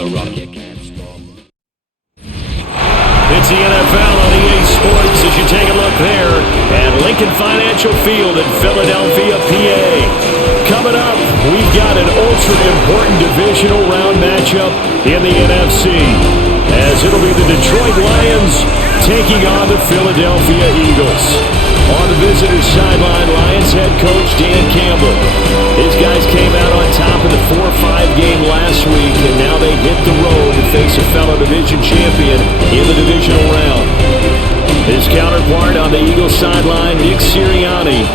It's the NFL on EA Sports as you take a look there at Lincoln Financial Field in Philadelphia, PA. Coming up, we've got an ultra-important divisional round matchup in the NFC, as it'll be the Detroit Lions taking on the Philadelphia Eagles. On the visitor's sideline, Lions head coach Dan Campbell. His guys came out on top in the 4-5 game last week, and now they hit the road to face a fellow division champion in the divisional round. His counterpart on the Eagles sideline, Nick Sirianni.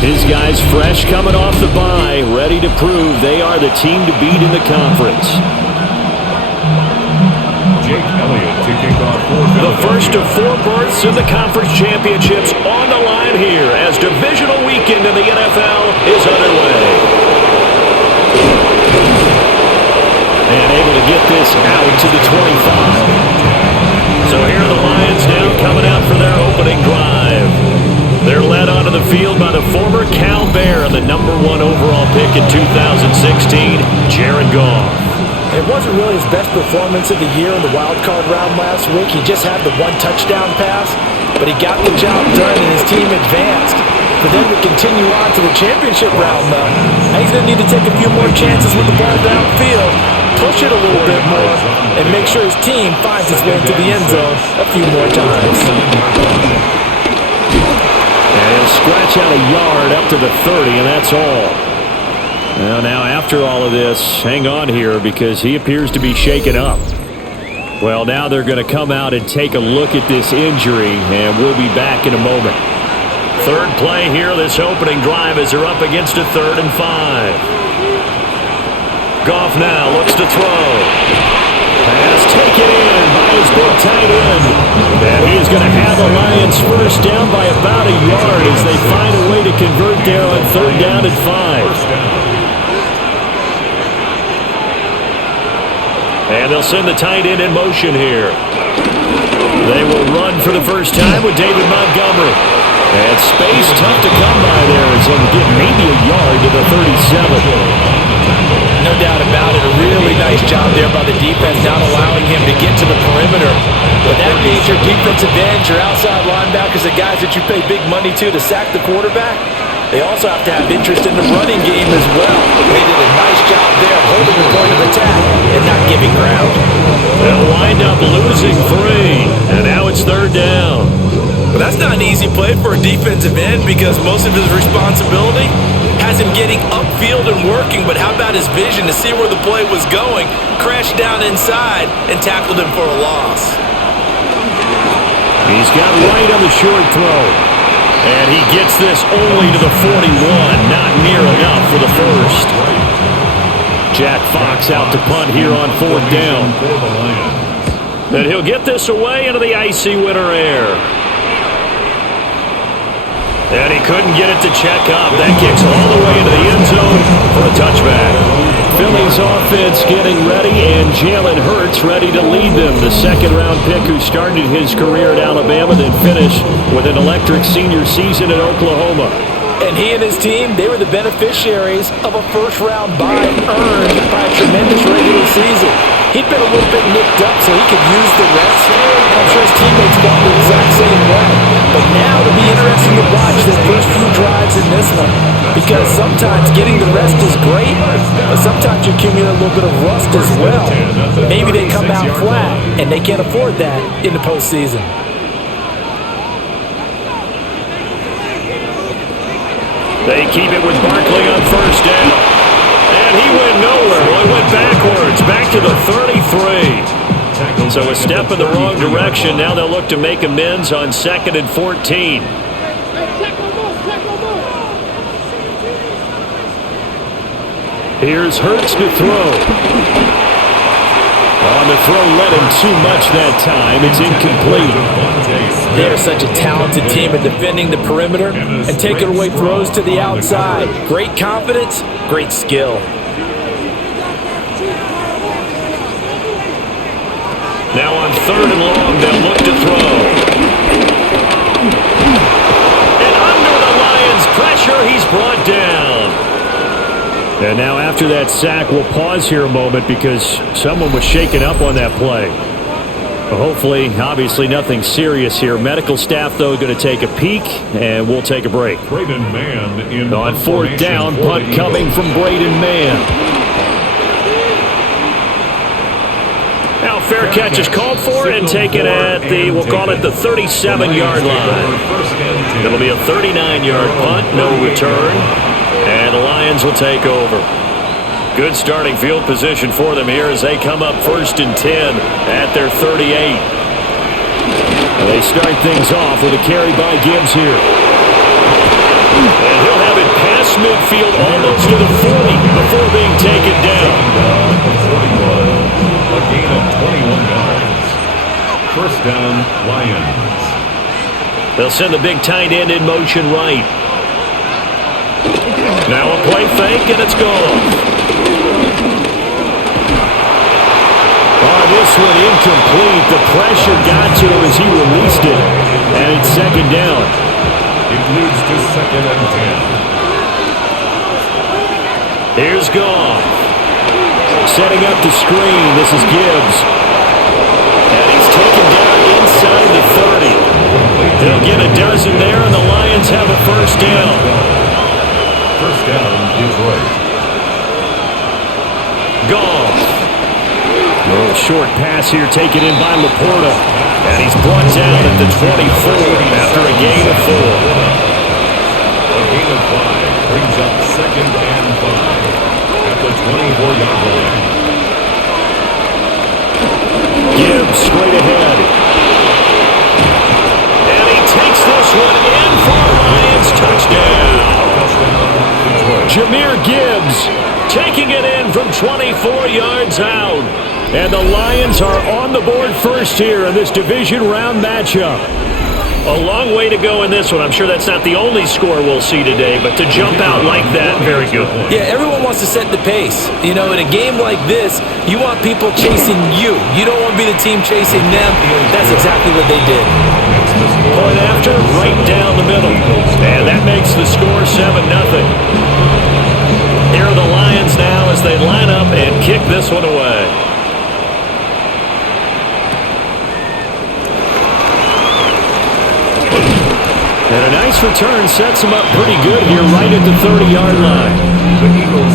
His guys fresh coming off the bye, ready to prove they are the team to beat in the conference. The first of 4 berths in the conference championships on the line here as divisional weekend in the NFL is underway. And able to get this out to the 25. So here are the Lions now coming out for their opening drive. They're led onto the field by the former Cal Bear, the #1 overall pick in 2016, Jared Goff. It wasn't really his best performance of the year in the wild card round last week. He just had the 1 touchdown pass, but he got the job done and his team advanced. For them to continue on to the championship round, though, he's going to need to take a few more chances with the ball downfield, push it a little bit more, and make sure his team finds its way into the end zone a few more times. And he'll scratch out a yard up to the 30, and that's all. Well, now after all of this, hang on here because he appears to be shaken up. Well, now they're going to come out and take a look at this injury, and we'll be back in a moment. Third play here, this opening drive as they're up against a 3rd and 5. Goff now looks to throw. Pass taken in by his big tight end. And he's going to have the Lions first down by about a yard as they find a way to convert there on 3rd down and 5. And they'll send the tight end in motion here. They will run for the first time with David Montgomery. And space tough to come by there as they'll get maybe a yard to the 37. No doubt about it. A really nice job there by the defense, not allowing him to get to the perimeter. But that means your defensive ends, your outside linebackers, the guys that you pay big money to sack the quarterback, they also have to have interest in the running game as well. They did a nice job there holding the point of attack and not giving ground. They'll wind up losing 3, and now it's 3rd down. Well, that's not an easy play for a defensive end because most of his responsibility has him getting upfield and working, but how about his vision to see where the play was going, crashed down inside, and tackled him for a loss. He's got right on the short throw. And he gets this only to the 41, not near enough for the first. Jack Fox out to punt here on 4th down. And he'll get this away into the icy winter air. And he couldn't get it to check up. That kicks all the way into the end zone for a touchback. Philly's offense getting ready, and Jalen Hurts ready to lead them. The 2nd-round pick who started his career at Alabama, then finished with an electric senior season at Oklahoma. And he and his team, they were the beneficiaries of a first-round bye earned by a tremendous regular season. He'd been a little bit nicked up so he could use the rest. I'm sure his teammates felt the exact same way. But now it'll be interesting to watch the first few drives in this one. Because sometimes getting the rest is great, but sometimes you accumulate a little bit of rust as well. Maybe they come out flat, and they can't afford that in the postseason. They keep it with Barkley on 1st down. And he went nowhere. Well, he went backwards, back to the 33. So a step in the wrong direction. Now they'll look to make amends on 2nd and 14. Here's Hurts to throw. On the throw, led him too much that time. It's incomplete. They're such a talented team at defending the perimeter and taking away throws to the outside. Great confidence, great skill. Now on 3rd and long, they'll look to throw. And under the Lions' pressure, he's brought down. And now after that sack, we'll pause here a moment because someone was shaken up on that play. Hopefully, obviously nothing serious here. Medical staff, though, going to take a peek, and we'll take a break. Braden Mann in on fourth down, punt coming from Braden Mann. Now fair catch is called for and taken at the, we'll call it the 37-yard line. It'll be a 39-yard punt, no return, and the Lions will take over. Good starting field position for them here as they come up 1st and 10 at their 38. They start things off with a carry by Gibbs here. And he'll have it past midfield almost to the 40 before being taken down. A gain of 21 yards. First down, Lions. They'll send the big tight end in motion right. Now a play fake, and it's gone. This one incomplete. The pressure got to him as he released it. And it's second down. It leads to 2nd and 10. Here's Goff. Setting up the screen. This is Gibbs. And he's taken down inside the 30. They'll get a dozen there, and the Lions have a first down. First down, Detroit. Goff. A little short pass here taken in by Laporta. And he's brought down at the 24 after a gain of 4. A gain of 5 brings up 2nd and 5 at the 24-yard line. Gibbs straight ahead. And he takes this one in for a Lions touchdown. Jahmyr Gibbs taking it in from 24 yards out. And the Lions are on the board first here in this division round matchup. A long way to go in this one. I'm sure that's not the only score we'll see today, but to jump out like that, very good. Yeah, everyone wants to set the pace. You know, in a game like this, you want people chasing you. You don't want to be the team chasing them. That's exactly what they did. Point after, right down the middle. And that makes the score 7-0. Here are the Lions now as they line up and kick this one away. And a nice return sets them up pretty good here right at the 30-yard line.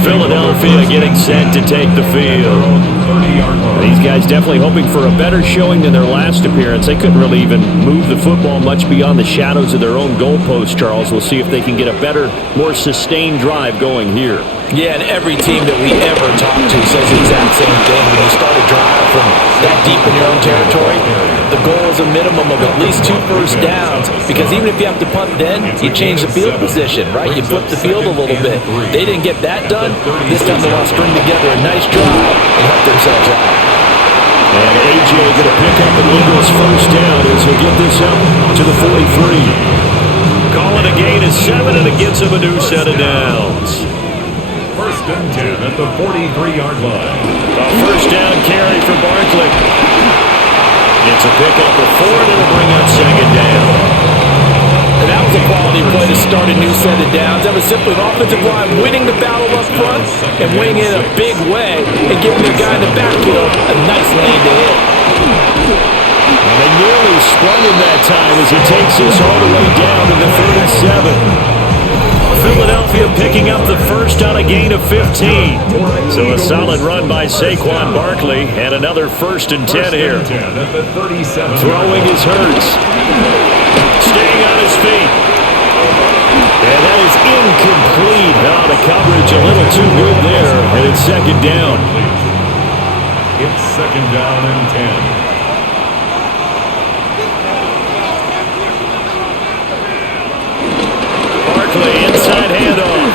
Philadelphia getting set to take the field. These guys definitely hoping for a better showing than their last appearance. They couldn't really even move the football much beyond the shadows of their own goalpost, Charles. We'll see if they can get a better, more sustained drive going here. Yeah, and every team that we ever talk to says the exact same thing. When you start a drive from that deep in your own territory, the goal is a minimum of at least 2 first downs, because even if you have to punt then, you change the field position, right? You flip the field a little bit. They didn't get that done. This time they want to string together a nice drive and help themselves out. And A.J. going to pick up the Eagles' first down as he'll get this up to the 43. Call it a gain of 7, and it gets him a new set of downs. First and 10 at the 43-yard line. A first down carry for Barkley. It's a pickup of 4, and it'll bring up second down. And that was a quality play to start a new set of downs. That was simply an offensive line winning the battle up front and winning in a big way and giving the guy in the backfield a nice lane to hit. And they nearly spun him that time as he takes this all the way down to the 37. Philadelphia picking up the first on a gain of 15. So a solid run by Saquon Barkley and another 1st and 10 here. Throwing his Hurts. Staying on his feet. And that is incomplete. Now the coverage a little too good there. And it's second down. It's second down and 10. Inside handoff.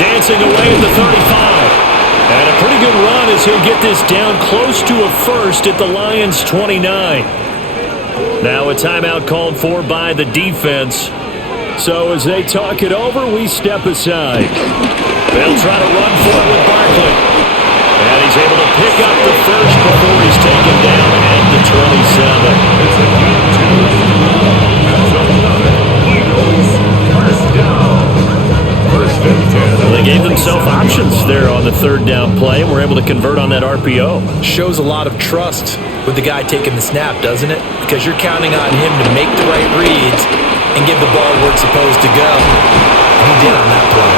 Dancing away at the 35. And a pretty good run as he'll get this down close to a first at the Lions' 29. Now a timeout called for by the defense. So as they talk it over, we step aside. They'll try to run for it with Barkley. And he's able to pick up the first before he's taken down at the 27. It's a gain of 2. That's another Eagles first down. First and 10. The gave themselves options there on the third down play and were able to convert on that RPO. Shows a lot of trust with the guy taking the snap, doesn't it? Because you're counting on him to make the right reads and give the ball where it's supposed to go. And he did on that play.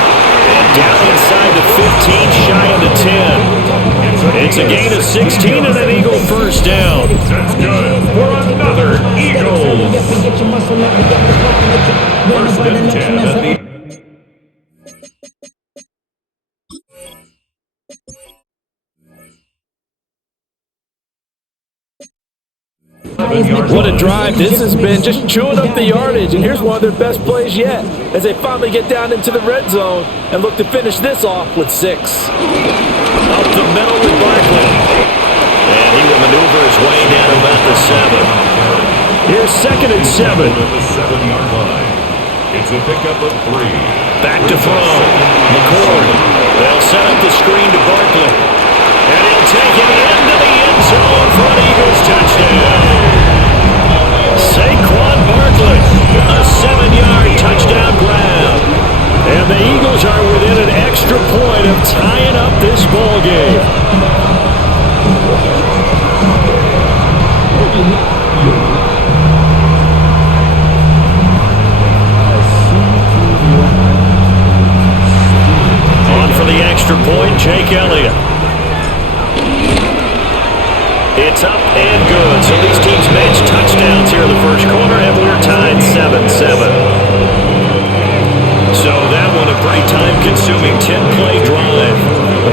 And down inside the 15, shy of the 10. It's a gain of 16 and an Eagle first down. That's good for another Eagles. First and 10 at the... What a drive this has been, just chewing up the yardage, and here's one of their best plays yet as they finally get down into the red zone and look to finish this off with 6. Up the middle with Barkley. And he will maneuver his way down about the 7. Here's 2nd and 7. At the 7-yard line. It's a pickup of 3. Back to throw. McCord. They'll set up the screen to Barkley. And he'll take it into the end zone for an Eagles touchdown. Saquon Barkley, a 7-yard touchdown grab. And the Eagles are within an extra point of tying up this ball game. On for the extra point, Jake Elliott. It's up and good. So these teams match touchdowns here in the first quarter, and we're tied 7-7. So that one a pretty time-consuming 10-play drive.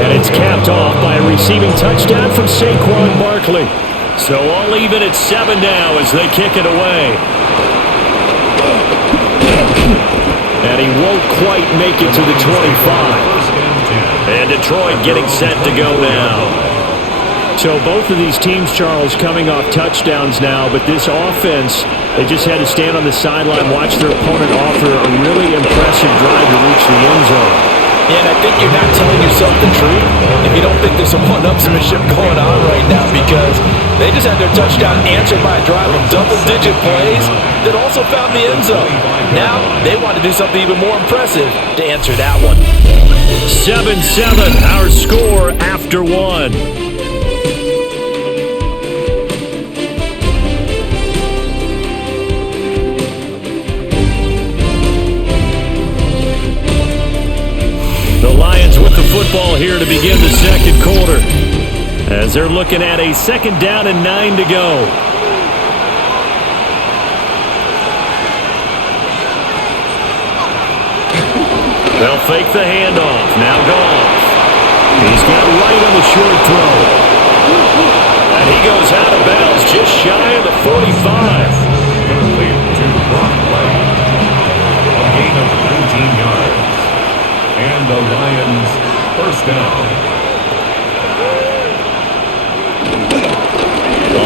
And it's capped off by a receiving touchdown from Saquon Barkley. So all even at 7 now as they kick it away. And he won't quite make it to the 25. And Detroit getting set to go now. So both of these teams, Charles, coming off touchdowns now, but this offense, they just had to stand on the sideline, watch their opponent offer a really impressive drive to reach the end zone. Yeah, and I think you're not telling yourself the truth if you don't think there's some one-upsmanship going on right now, because they just had their touchdown answered by a drive of double-digit plays that also found the end zone. Now they want to do something even more impressive to answer that one. 7-7, our score after 1. With the football here to begin the second quarter, as they're looking at a 2nd down and 9 to go. They'll fake the handoff. Now Goff. He's got right on the short throw. And he goes out of bounds just shy of the 45. Complete to Barkley. A gain of 19 yards. And the Lions first down.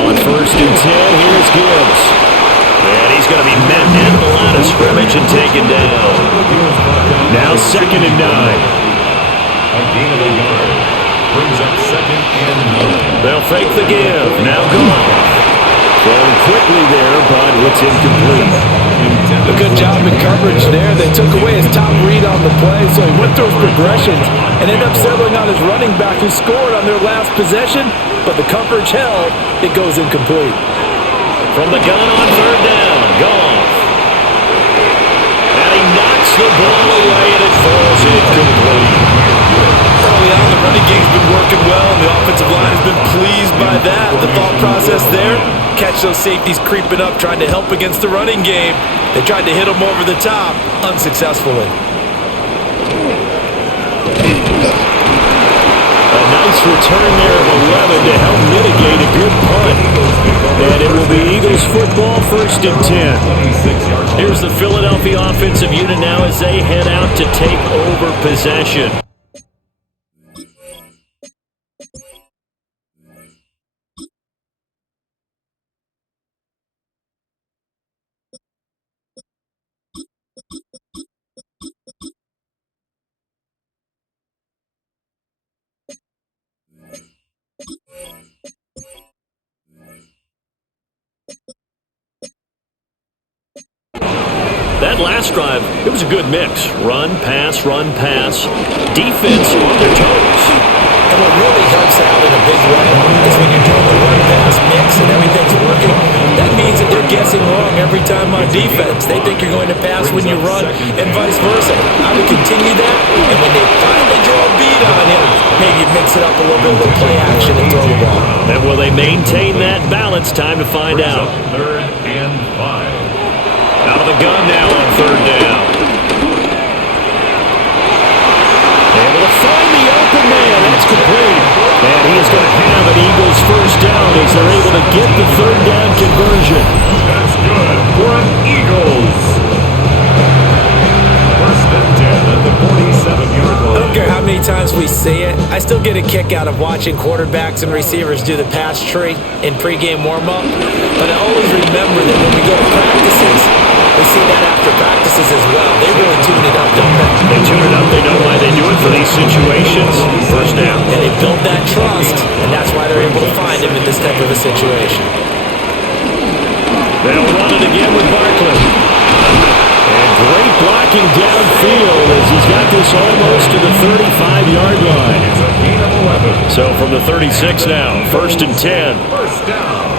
On 1st and 10, here's Gibbs. And he's going to be met at the line of scrimmage and taken down. Now 2nd and 9. A gain of a yard. Brings up 2nd and 9. They'll fake the give. Now Goff. Going quickly there, but it's incomplete. A good job in coverage there. They took away his top read on the play, so he went through his progressions and ended up settling on his running back who scored on their last possession, but the coverage held. It goes incomplete. From the gun on 3rd down, Goff. And he knocks the ball away, and it falls incomplete. Early on, the running game's been working well, and the offensive line has been pleased by that. The thought process there, catch those safeties creeping up, trying to help against the running game. They tried to hit him over the top, unsuccessfully. A nice return there of 11 to help mitigate a good punt. And it will be Eagles football, 1st and 10. Here's the Philadelphia offensive unit now as they head out to take over possession. That last drive, it was a good mix. Run, pass, defense on their toes. And what really helps out in a big way is when you're doing the run-pass mix and everything's working, that means that they're guessing wrong every time on defense. They think you're going to pass when you run and vice versa. I would continue that, and when they finally draw a beat on him, maybe mix it up a little bit with play action and throw the ball. And will they maintain that balance? Time to find out. 3rd and 5. Out of the gun now on 3rd down. Able to find the open man. That's complete. And he is going to have an Eagles first down as they're able to get the 3rd down conversion. That's good for an Eagles. 1st and 10 at the 47-yard line. I don't care how many times we see it, I still get a kick out of watching quarterbacks and receivers do the pass tree in pregame warm-up. But I always remember that when we go to practices, we see that after practices as well. They really tune it up, don't they? They tune it up. They know why they do it for these situations. First down. And they build that trust, and that's why they're able to find him in this type of a situation. They'll run it again with Barkley. And great blocking downfield as he's got this almost to the 35-yard line. It's a gain of 11. So from the 36 now, 1st and 10. First down.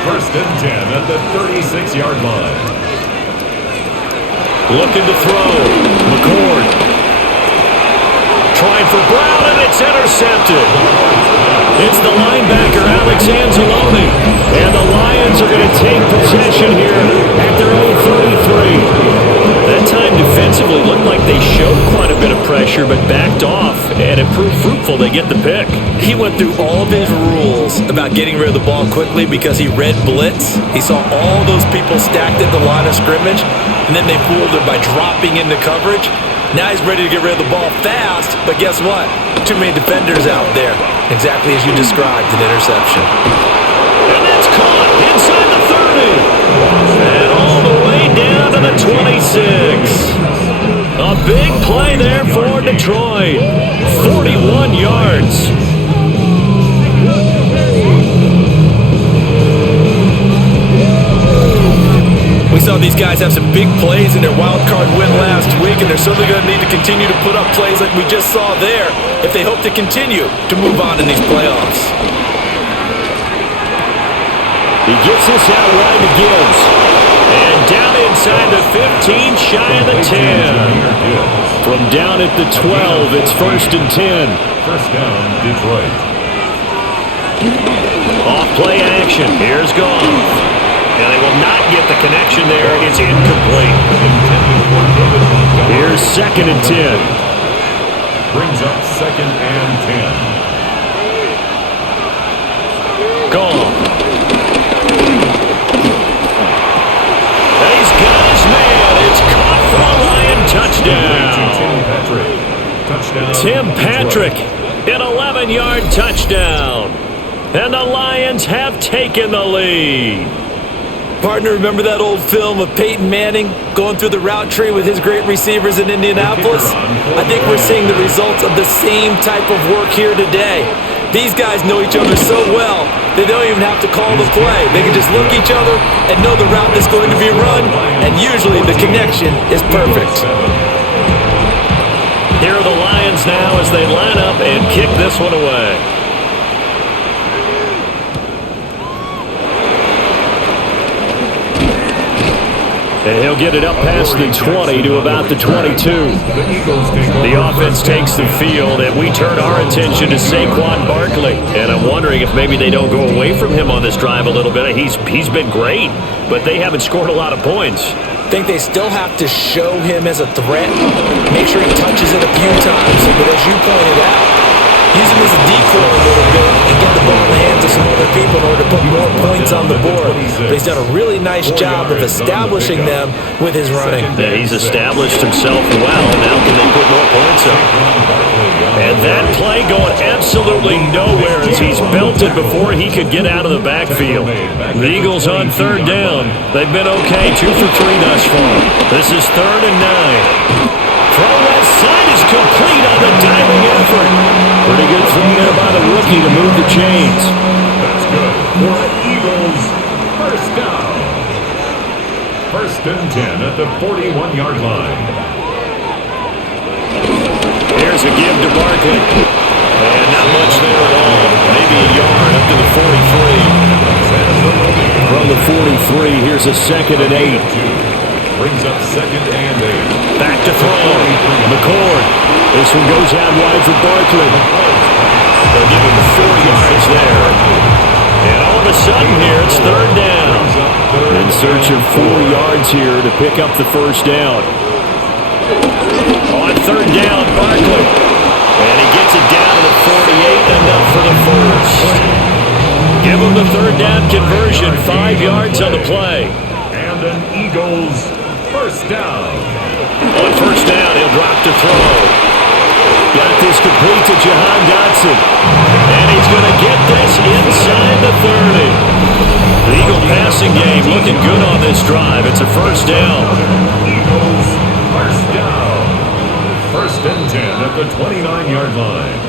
1st and 10 at the 36-yard line. Looking to throw. McCord. Trying for Brown, and it's intercepted. It's the linebacker, Alex Anzalone. And the Lions are going to take possession here at their own 33. That time defensively looked like they showed quite a bit of pressure, but backed off, and it proved fruitful. They get the pick. He went through all of his rules about getting rid of the ball quickly because he read blitz. He saw all those people stacked at the line of scrimmage, and then they fooled him by dropping into coverage. Now he's ready to get rid of the ball fast, but guess what? Too many defenders out there. Exactly as you described, an interception. And that's caught inside the 30. And all the way down to the 26. A big play there for Detroit. 41 yards. We saw these guys have some big plays in their wild card win last week, and they're certainly going to need to continue to put up plays like we just saw there if they hope to continue to move on in these playoffs. He gets this out wide to Gibbs. And down inside the 15, shy of the 10. From down at the 12, it's 1st and 10. First down, Detroit. Off play action. Here's Goff. And they will not get the connection there. It's incomplete. Here's 2nd and 10. Brings up 2nd and 10. Goff. And he's got his man. It's caught for a Lion touchdown. Tim Patrick, an 11-yard touchdown. And the Lions have taken the lead. Partner, remember that old film of Peyton Manning going through the route tree with his great receivers in Indianapolis? I think we're seeing the results of the same type of work here today. These guys know each other so well, they don't even have to call the play. They can just look each other and know the route that's going to be run, and usually the connection is perfect. Here are the Lions now as they line up and kick this one away. And he'll get it up past the 20 to about the 22. The offense takes the field, and we turn our attention to Saquon Barkley. And I'm wondering if maybe they don't go away from him on this drive a little bit. He's been great, but they haven't scored a lot of points. I think they still have to show him as a threat, make sure he touches it a few times, but as you pointed out, use him as a decoy a little bit and get the ball in the hands of some other people in order to put more points on the board. But he's done a really nice job of establishing them with his running. Yeah, he's established himself well. Now can they put more points up? And that play going absolutely nowhere as he's belted before he could get out of the backfield. The Eagles on 3rd down. They've been okay, 2 for 3 thus far. This is 3rd and 9. Throw left side is complete on the diving effort. Pretty good throw there by the rookie to move the chains. That's good for Eagles first down. First and 10 at the 41-yard line. Here's a give to Barkley. And not much there at all. Maybe a yard up to the 43. From the 43, here's a 2nd and 8. Brings up 2nd and 8. Back to throw. McCord. This one goes out wide for Barkley. They'll give him 4 yards there. And all of a sudden here, it's 3rd down. In search of 4 yards here to pick up the first down. On 3rd down, Barkley. And he gets it down to the 48, enough for the first. Give him the 3rd down conversion, 5 yards on the play. And an Eagles first down. On 1st down, he'll drop to throw. Got this complete to Jahan Dotson. And he's going to get this inside the 30. The Eagle passing game looking good on this drive. It's a first down. Eagles first down. First and 10 at the 29-yard line.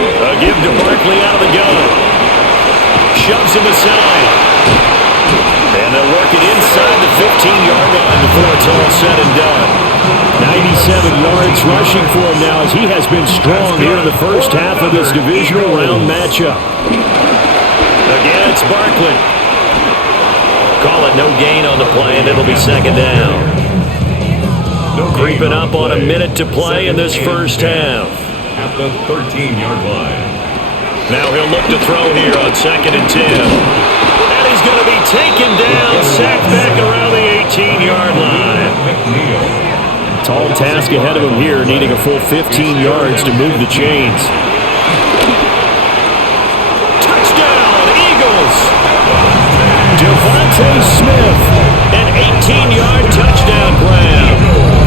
A give to Barkley out of the gun. Shoves him aside. And they'll work it inside the 15-yard line before it's all said and done. 97 yards rushing for him now as he has been strong here in the first half of this divisional round matchup. Again, it's Barkley. Call it no gain on the play, and it'll be 2nd down. Creeping up on a minute to play in this first half. At the 13-yard line. Now he'll look to throw here on 2nd and 10. And he's going to be taken down, sacked back around the 18-yard line. Tall task ahead of him here, needing a full 15 yards to move the chains. Touchdown, Eagles! Devontae Smith, an 18-yard touchdown grab.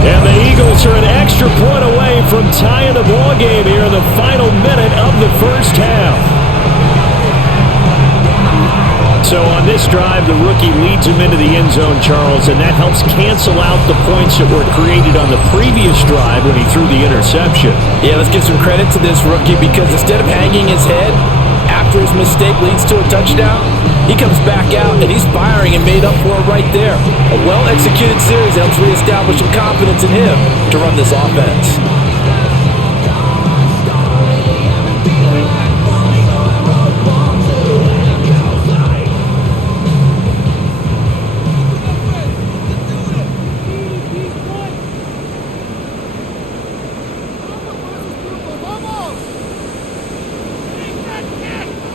And the Eagles are an extra point away from tying the ball game here in the final minute of the first half. So on this drive, the rookie leads him into the end zone, Charles, and that helps cancel out the points that were created on the previous drive when he threw the interception. Yeah, let's give some credit to this rookie because instead of hanging his head after his mistake leads to a touchdown, he comes back out and he's firing and made up for it right there. A well-executed series helps reestablish some confidence in him to run this offense.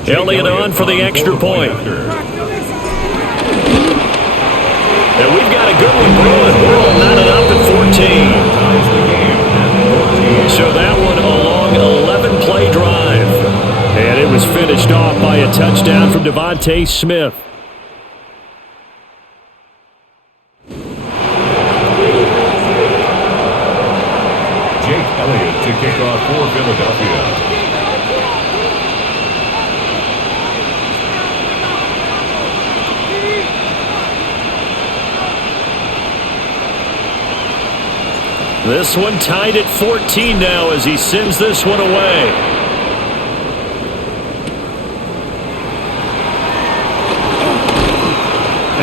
Elliott on for the extra point. And we've got a good one brewing. We're knotted up at 14. So that one a long 11-play drive. And it was finished off by a touchdown from Devontae Smith. Jake Elliott to kick off for Philadelphia. This one tied at 14 now as he sends this one away.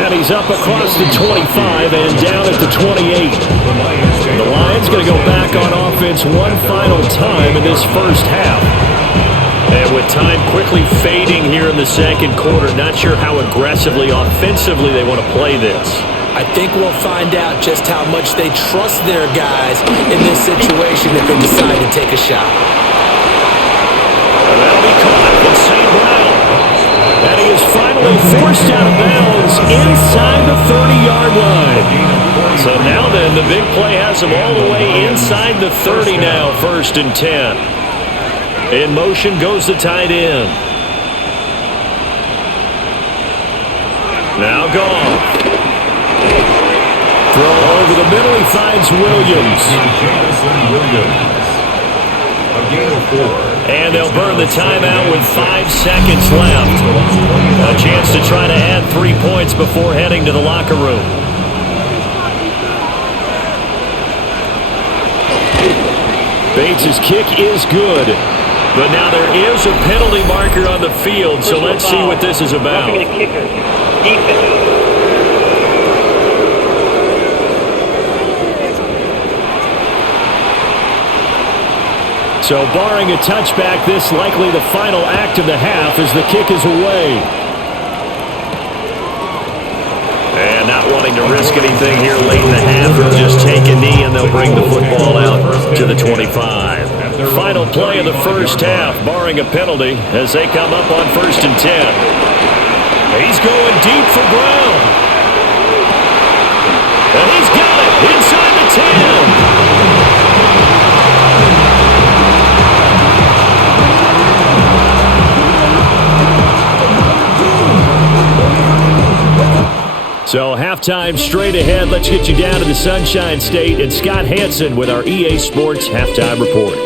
And he's up across the 25 and down at the 28. The Lions going to go back on offense one final time in this first half. And with time quickly fading here in the second quarter, not sure how aggressively, offensively they want to play this. I think we'll find out just how much they trust their guys in this situation if they decide to take a shot. And that'll be caught with St. Brown. And he is finally forced out of bounds inside the 30-yard line. So now then, the big play has him all the way inside the 30 now, 1st and 10. In motion goes the tight end. Now gone. Throw over the middle, he finds Williams. A gain of 4. And they'll burn the timeout with 5 seconds left. A chance to try to add 3 points before heading to the locker room. Bates' kick is good. But now there is a penalty marker on the field, so let's see what this is about. Roughing a kicker. Defense. So barring a touchback, this likely the final act of the half as the kick is away. And not wanting to risk anything here late in the half, they'll just take a knee and they'll bring the football out to the 25. Final play of the first half, barring a penalty, as they come up on 1st and 10. He's going deep for Brown. And he's got it inside the 10. So halftime straight ahead. Let's get you down to the Sunshine State and Scott Hansen with our EA Sports Halftime Report.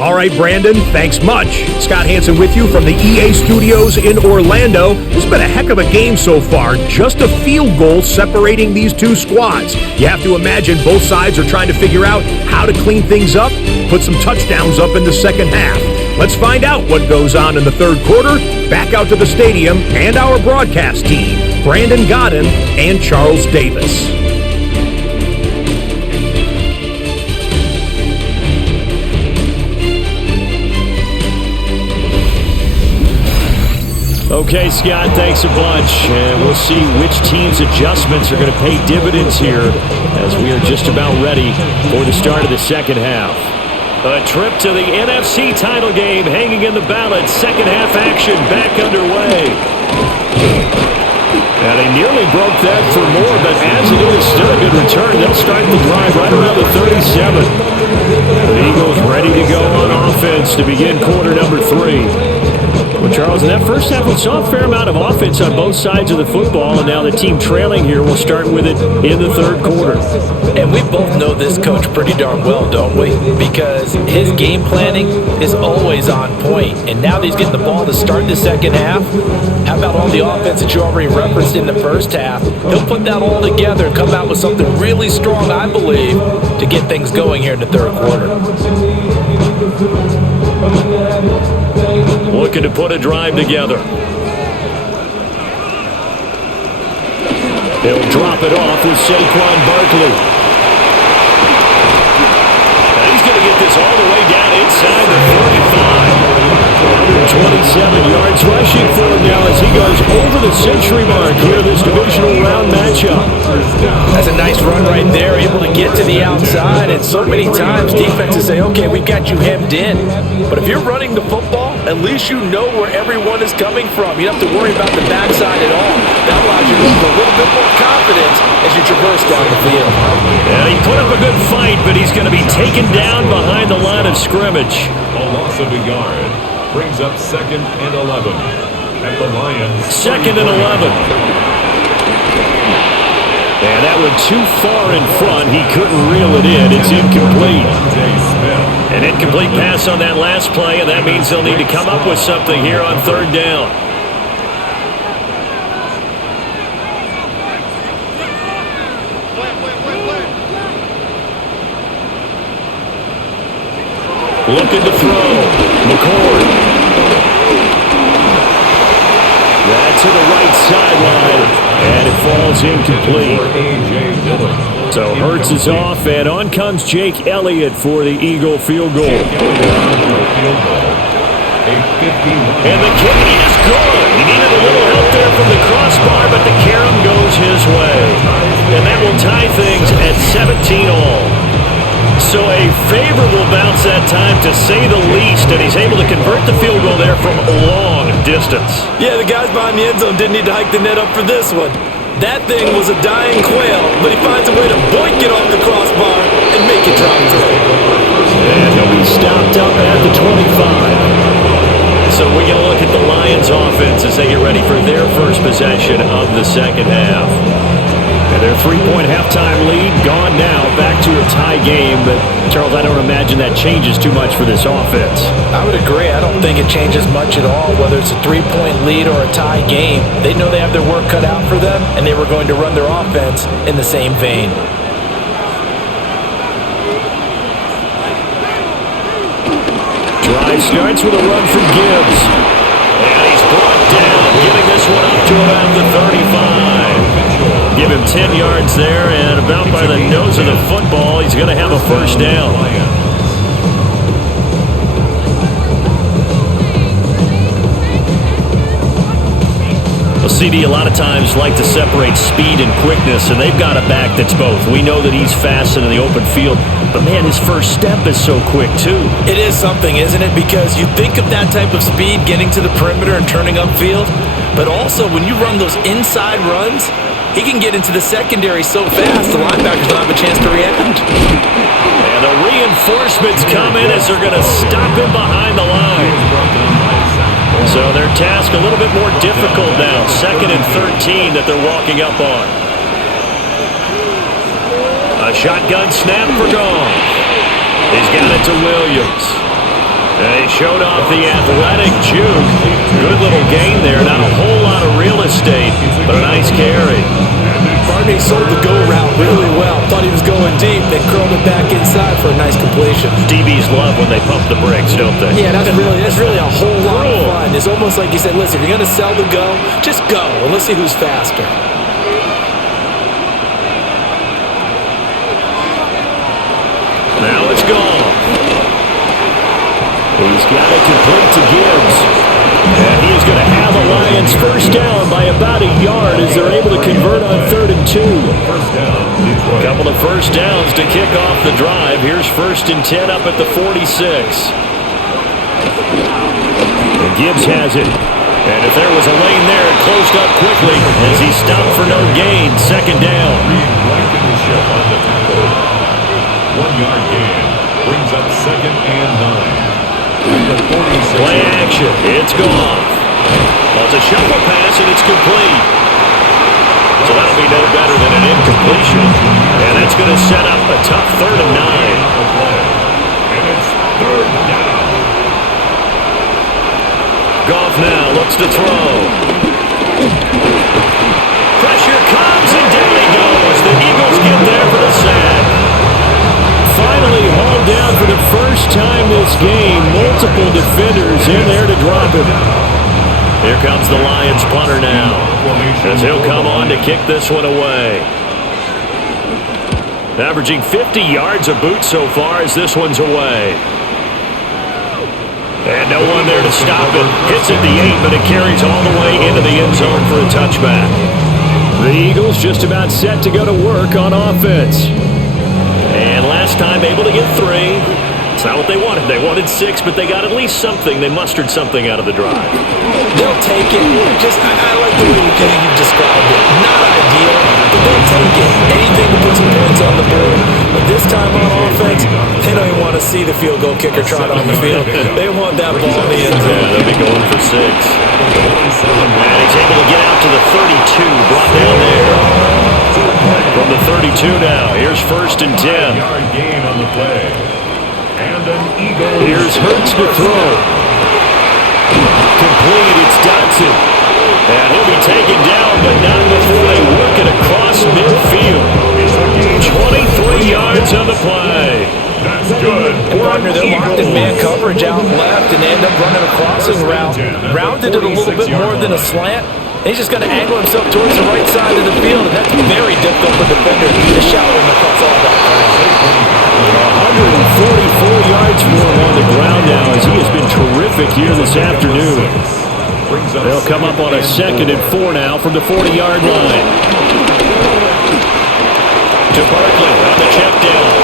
All right, Brandon, thanks much. Scott Hansen with you from the EA Studios in Orlando. It's been a heck of a game so far. Just a field goal separating these two squads. You have to imagine both sides are trying to figure out how to clean things up, put some touchdowns up in the second half. Let's find out what goes on in the third quarter. Back out to the stadium and our broadcast team, Brandon Godden and Charles Davis. Okay, Scott, thanks a bunch. And we'll see which team's adjustments are going to pay dividends here as we are just about ready for the start of the second half. A trip to the NFC title game hanging in the balance. Second half action back underway. And he nearly broke that for more, but as it is, still a good return. They'll start the drive right around the 37. The Eagles ready to go on offense to begin quarter number 3. Well, Charles, in that first half, we saw a fair amount of offense on both sides of the football, and now the team trailing here will start with it in the third quarter. And we both know this coach pretty darn well, don't we? Because his game planning is always on point, and now that he's getting the ball to start the second half, how about all the offense that you already referenced in the first half? He'll put that all together and come out with something really strong, I believe, to get things going here in the third quarter. Looking to put a drive together. He'll drop it off with Saquon Barkley. And he's going to get this all the way down inside the 45. 27 yards rushing for him now as he goes over the century mark here in this divisional round matchup. That's a nice run right there, able to get to the outside, and so many times defenses say, okay, we've got you hemmed in. But if you're running the football, at least you know where everyone is coming from. You don't have to worry about the backside at all. That allows you to have a little bit more confidence as you traverse down the field. And he put up a good fight, but he's going to be taken down behind the line of scrimmage. A loss of a yard brings up 2nd and 11 at the Lions. 2nd and 11. And that went too far in front. He couldn't reel it in. It's incomplete. An incomplete pass on that last play, and that means they'll need to come up with something here on third down. Looking to throw. McCord. That's to the right sideline, and it falls incomplete. So Hurts is off, and on comes Jake Elliott for the Eagle field goal. And the kick is good. He needed a little help there from the crossbar, but the carom goes his way. And that will tie things at 17-all. So a favorable bounce that time, to say the least, and he's able to convert the field goal there from a long distance. Yeah, the guys behind the end zone didn't need to hike the net up for this one. That thing was a dying quail, but he finds a way to boink it off the crossbar and make it drop through. And he'll be stopped up at the 25. So we're going to look at the Lions offense as they get ready for their first possession of the second half. And their 3-point halftime lead gone now, back to a tie game. But, Charles, I don't imagine that changes too much for this offense. I would agree. I don't think it changes much at all, whether it's a 3-point lead or a tie game. They know they have their work cut out for them, and they were going to run their offense in the same vein. Drive starts with a run from Gibbs. And he's brought down, getting this one up to about the 35. Give him 10 yards there, and about by the nose of the football, he's going to have a first down. Well, CD, a lot of times like to separate speed and quickness, and they've got a back that's both. We know that he's fast in the open field, but, man, his first step is so quick, too. It is something, isn't it? Because you think of that type of speed getting to the perimeter and turning upfield, but also when you run those inside runs, he can get into the secondary so fast the linebackers don't have a chance to react. And the reinforcements come in as they're going to stop him behind the line. So their task a little bit more difficult now. 2nd and 13 that they're walking up on. A shotgun snap for Goff. He's got it to Williams. They showed off the athletic juke. Good little gain there. Not a whole lot of real estate, but a nice carry. Barney sold the go route really well. Thought he was going deep. They curled it back inside for a nice completion. DBs love when they pump the brakes, don't they? Yeah, that's really a whole lot of fun. It's almost like you said, listen, if you're going to sell the go, just go, and let's see who's faster. Now it's gone. He's got it complete to Gibbs. And he is going to have a Lions first down by about a yard as they're able to convert on 3rd and 2. A couple of first downs to kick off the drive. Here's 1st and 10 up at the 46. And Gibbs has it. And if there was a lane there, it closed up quickly as he stopped for no gain. 2nd down. 1 yard gain brings up 2nd and 9. Play action. It's gone. Well, it's a shuffle pass, and it's complete. So that'll be no better than an incompletion. And that's going to set up a tough 3rd and 9. And it's 3rd down. Goff now looks to throw. Pressure comes, and down he goes. The Eagles get there for the sack. Finally hauled down for the first time this game. Multiple defenders in there to drop him. Here comes the Lions punter now, as he'll come on to kick this one away. Averaging 50 yards a boot so far as this one's away. And no one there to stop it. Hits at the 8, but it carries all the way into the end zone for a touchback. The Eagles just about set to go to work on offense. And last time able to get 3. It's not what they wanted. They wanted 6, but they got at least something. They mustered something out of the drive. They'll take it. I like the way you described it. Not ideal, but they'll take it. Anything to put some points on the board. But this time on offense, they don't even want to see the field goal kicker trot on the field. They want that ball in the end zone. Yeah, they'll be going for 6. And he's able to get out to the 32. Brought down there. From the 32 now. Here's 1st and 10. Yard gain on the play. And an Eagle. Here's Hurts to throw. Complete. It's Dotson. And he'll be taken down, but not before they work it across midfield. 23 yards on the play. That's good. Partner, they're locked in man coverage out left, and they end up running a crossing route. Rounded it a little bit more than a slant. He's just going to angle himself towards the right side of the field, and that's very difficult for the defender to shower him across all that. 144 yards for him on the ground now as he has been terrific here this afternoon. They'll come up on a 2nd and 4 now from the 40-yard line. To Barkley on the check down.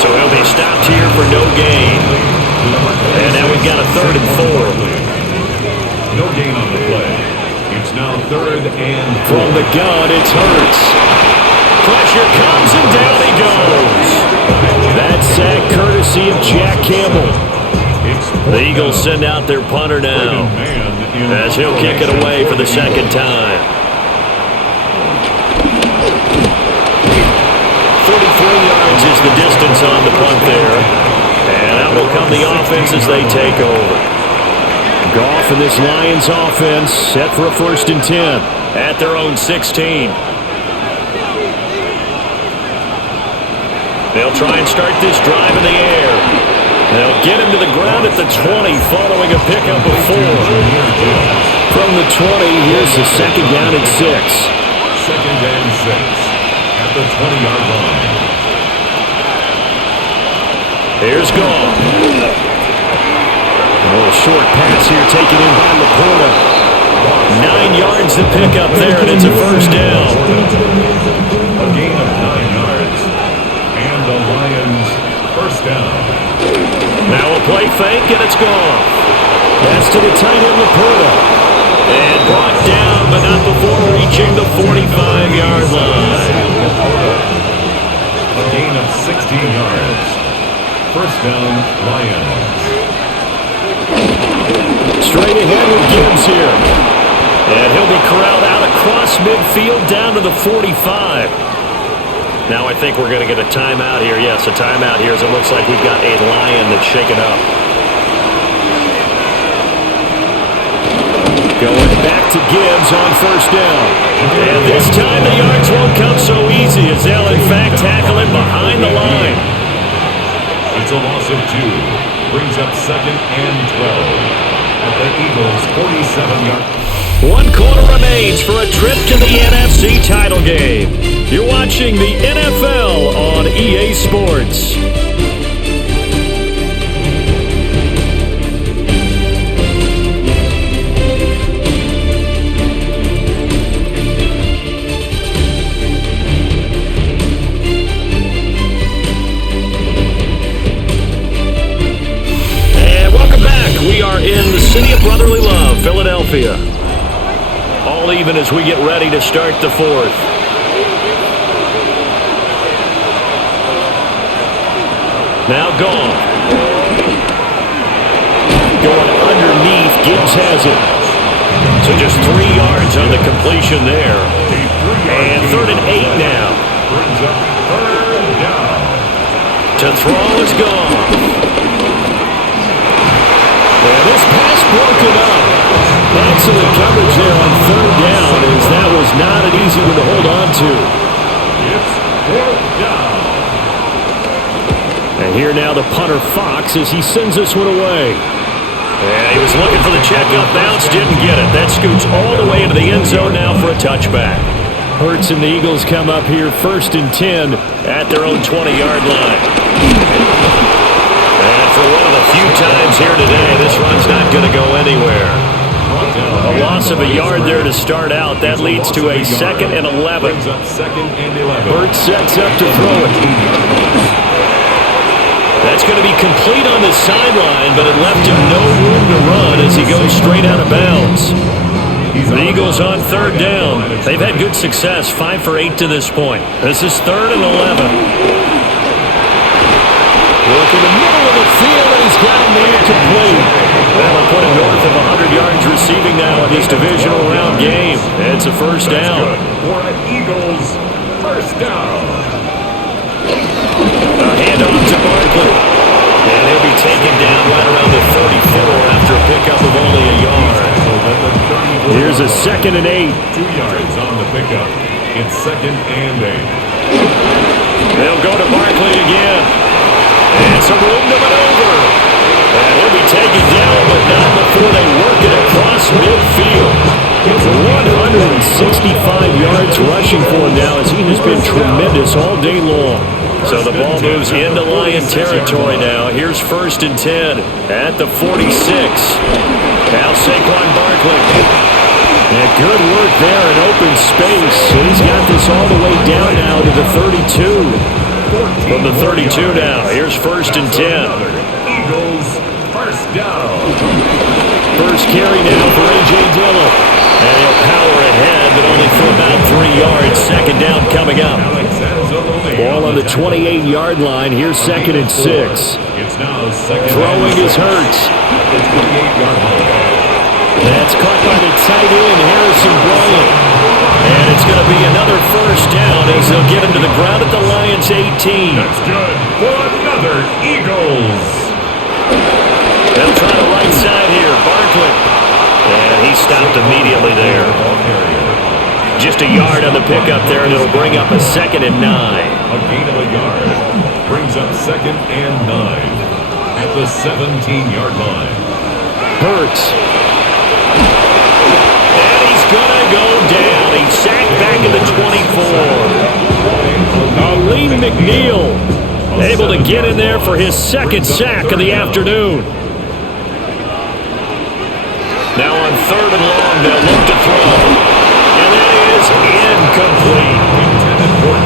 So he'll be stopped here for no gain. And now we've got a 3rd and 4. No gain on the play. It's now 3rd and 4. From the gun, it's Hurts. Pressure comes and down he goes. That sack courtesy of Jack Campbell. The Eagles send out their punter now as he'll kick it away for the 2nd time. 34 yards is the distance on the punt there. And out will come the offense as they take over. Goff and this Lions offense set for a 1st and 10 at their own 16. They'll try and start this drive in the air. They'll get him to the ground at the 20 following a pickup of 4. From the 20, here's the second down and 6. Second and 6 at the 20-yard line. Here's Goff. A little short pass here taken in by Laporta. 9 yards to pick up there, and it's a first down. A gain of 9 yards. And the Lions first down. Now a play fake, and it's gone. Pass to the tight end, Laporta. And brought down, but not before reaching the 45-yard line. A gain of 16 yards. First down, Lions. Straight ahead with Gibbs here. And he'll be corralled out across midfield down to the 45. Now I think we're going to get a timeout here. Yes, a timeout here as it looks like we've got a Lion that's shaken up. Going back to Gibbs on first down. And this time the yards won't come so easy as they'll in fact tackle him behind the line. It's a loss of 2. Brings up second and 12 at the Eagles' 47-yard. 1 quarter remains for a trip to the NFC title game. You're watching the NFL on EA Sports. We are in the city of brotherly love, Philadelphia. All even as we get ready to start the 4th. Now Goff. Going underneath, Gibbs has it. So just 3 yards on the completion there. And 3rd and 8 now. Brings up 3rd down. To throw is Goff. And this pass broken up. Excellent coverage there on 3rd down as that was not an easy one to hold on to. It's 4th down. And here now the punter Fox as he sends this one away. And he was looking for the check-up bounce, didn't get it. That scoots all the way into the end zone now for a touchback. Hurts and the Eagles come up here 1st and 10 at their own 20-yard line. And for one of the few times here today, this run's not going to go anywhere. A loss of a yard there to start out. That leads to a 2nd and 11. Hurts sets up to throw it. That's going to be complete on the sideline, but it left him no room to run as he goes straight out of bounds. The Eagles on 3rd down. They've had good success, 5 for 8 to this point. This is 3rd and 11. Work in the middle of the field, and he's got him there complete. That'll put him north of 100 yards receiving now in this divisional round game. It's a first down. For an Eagles first down. A handoff to Barkley. And he'll be taken down right around the 34 after a pickup of only a yard. Here's a 2nd and 8. 2 yards on the pickup. It's 2nd and 8. They'll go to Barkley again. And some room to maneuver. And he'll be taken down, but not before they work it across midfield. 165 yards rushing for him now as he has been tremendous all day long. So the ball moves into Lion territory now. Here's 1st and 10 at the 46. Now Saquon Barkley. And good work there in open space. He's got this all the way down now to the 32. From the 32 now, here's 1st and 10. Eagles first down. First carry now for A.J. Dillon. And he'll power ahead, but only for about 3 yards. 2nd down coming up. Ball on the 28-yard line. Here's 2nd and 6. It's now 2nd. Throwing is Hurts. That's caught by the tight end, Harrison Bryant. And it's going to be another first down as they'll get him to the ground at the Lions' 18. That's good for another Eagles. They'll try the right side here, Barkley. And he stopped immediately there. Just a yard on the pickup there, and it'll bring up a 2nd and 9. A gain of a yard. Brings up 2nd and 9. at the 17-yard line. Hurts. And he's going to go down. He's sacked back at the 24. Lee McNeil able to get in there for his second sack of the afternoon. Now on 3rd and long, they'll look to throw. And that is incomplete.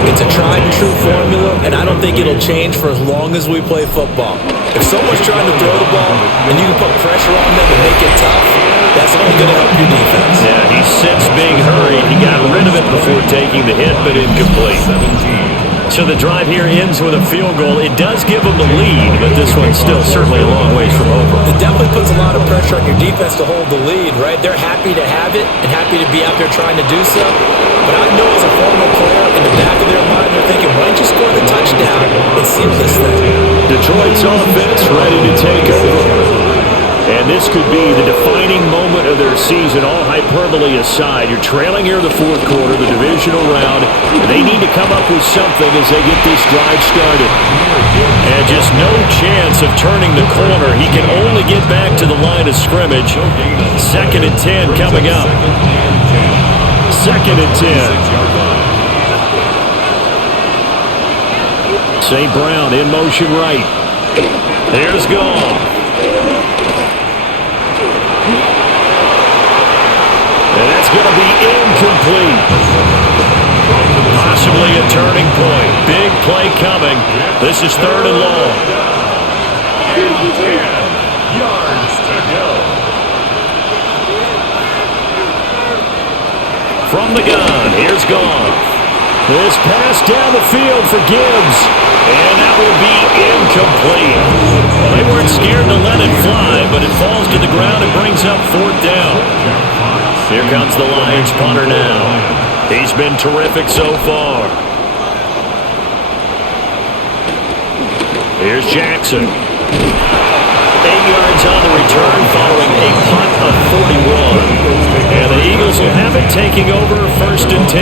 It's a tried-and-true formula, and I don't think it'll change for as long as we play football. If someone's trying to throw the ball and you can put pressure on them and make it tough, that's only going to help your defense. Yeah, he sensed being hurried. He got rid of it before taking the hit, but incomplete. 17. So the drive here ends with a field goal. It does give them the lead, but this one's still certainly a long ways from over. It definitely puts a lot of pressure on your defense to hold the lead, right? They're happy to have it and happy to be out there trying to do so. But I know as a former player, in the back of their mind, they're thinking, why don't you score the touchdown and seal this thing? Detroit's offense ready to take over. And this could be the defining moment of their season, all hyperbole aside. You're trailing here in the 4th quarter, the divisional round. They need to come up with something as they get this drive started. And just no chance of turning the corner. He can only get back to the line of scrimmage. 2nd and 10 coming up. 2nd and 10. St. Brown in motion right. There's Goff. And that's going to be incomplete. Possibly a turning point. Big play coming. This is 3rd and long. 10 yards to go. From the gun, here's Goff. This pass down the field for Gibbs. And that will be incomplete. Well, they weren't scared to let it fly, but it falls to the ground and brings up 4th down. Here comes the Lions punter now. He's been terrific so far. Here's Jackson. 8 yards on the return following a punt of 41. And the Eagles will have it taking over 1st and 10.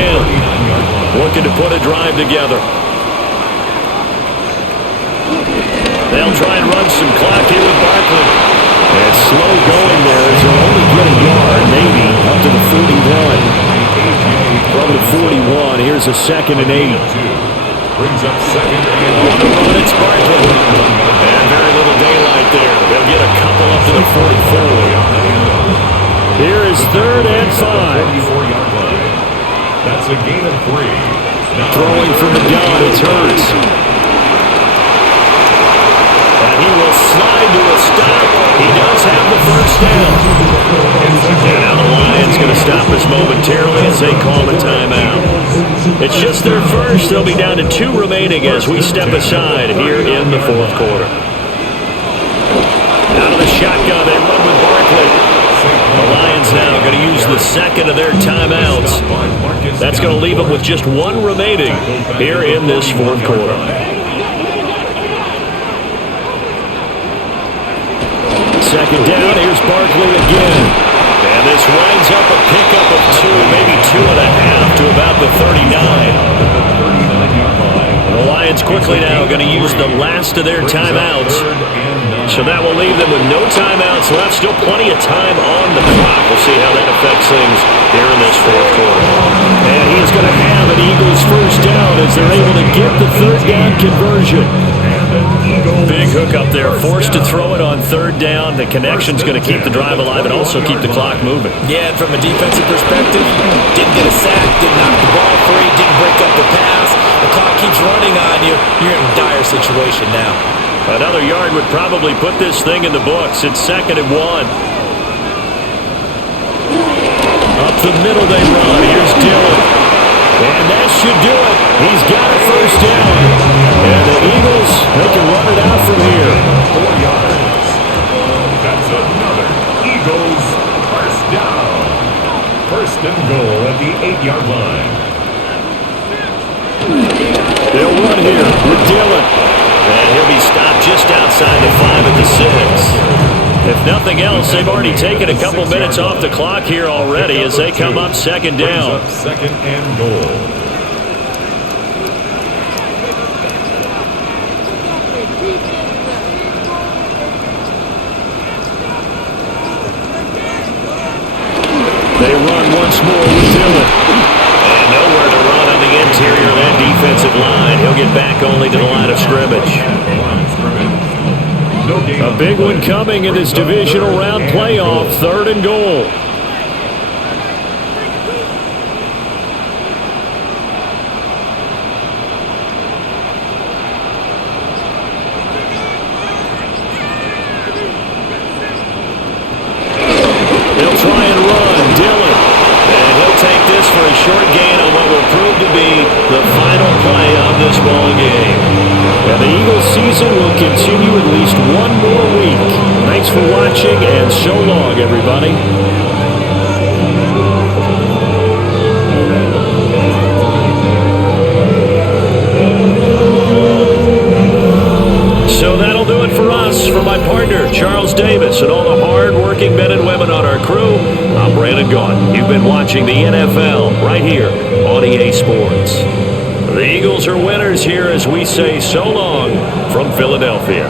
Looking to put a drive together. They'll try and run some clock here with Barkley. And slow going there as they'll only get a yard, maybe, up to the 41. From the 41, here's a 2nd and 8. Brings up 2nd and On the run, it's Barkley. And very little daylight there. They'll get a couple up to the 44. Here is 3rd and 5. 44-yard line. That's a gain of 3. Throwing from the gun, it's Hurts. And he will slide to a stop. He does have the 1st down. And now the Lions going to stop us momentarily as they call a timeout. It's just their first. They'll be down to 2 remaining as we step aside here in the 4th quarter. Out of the shotgun, they run with Barkley. The Lions now going to use the 2nd of their timeouts. That's going to leave them with just 1 remaining here in this 4th quarter. 2nd down, here's Barkley again. And this winds up a pickup of 2, maybe 2.5 to about the 39. The Lions quickly now going to use the last of their timeouts. So that will leave them with no timeouts left. Still plenty of time on the clock. We'll see how that affects things here in this 4th quarter. And he's going to have an Eagles 1st down as they're able to get the 3rd down conversion. Big hook up there, forced to throw it on 3rd down. The connection's going to keep the drive alive and also keep the clock moving. Yeah, and from a defensive perspective, didn't get a sack, didn't knock the ball free, didn't break up the pass. The clock keeps running on you. You're in a dire situation now. Another yard would probably put this thing in the books. It's 2nd and 1. Up the middle they run. Here's Dillon. And that should do it. He's got a 1st down. And the Eagles, they can run it out from here. 4 yards. That's another Eagles 1st down. 1st and goal at the 8-yard line. They'll run here with Dillon. And he'll be stopped just outside the 5 at the 6. If nothing else, they've already taken a couple minutes off the clock here already as they come up 2nd down. 2nd and goal. defensive line. He'll get back only to the line of scrimmage. A big one coming in this divisional round playoff, 3rd and goal. They'll try and run. Dillon. And he'll take this for a short gain on what will prove to be the final play of this ball game. And the Eagles season will continue at least one more week. Thanks for watching, and so long, everybody. So that'll do it for us. For my partner, Charles Davis, and all the hard-working men and women on our crew, I'm Brandon Gaudin. You've been watching the NFL right here on EA Sports. The Eagles are winners here as we say so long from Philadelphia.